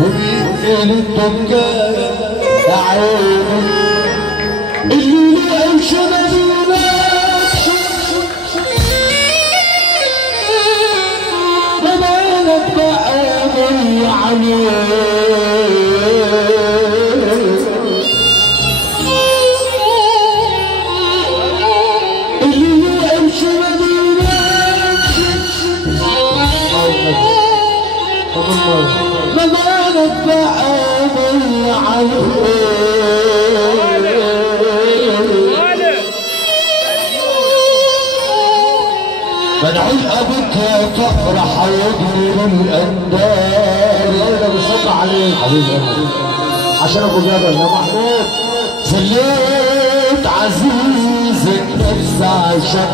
وبيقفل الدكان يا عيني اللي لقى شباب ونكش ما بالك بقى ما بالك بعامل منعول ابوك يا فقر حيضرب الاندال يلا بصلي عليك حبيبي عشان ابو جبل يا محمود سليت عزيز النفس عشان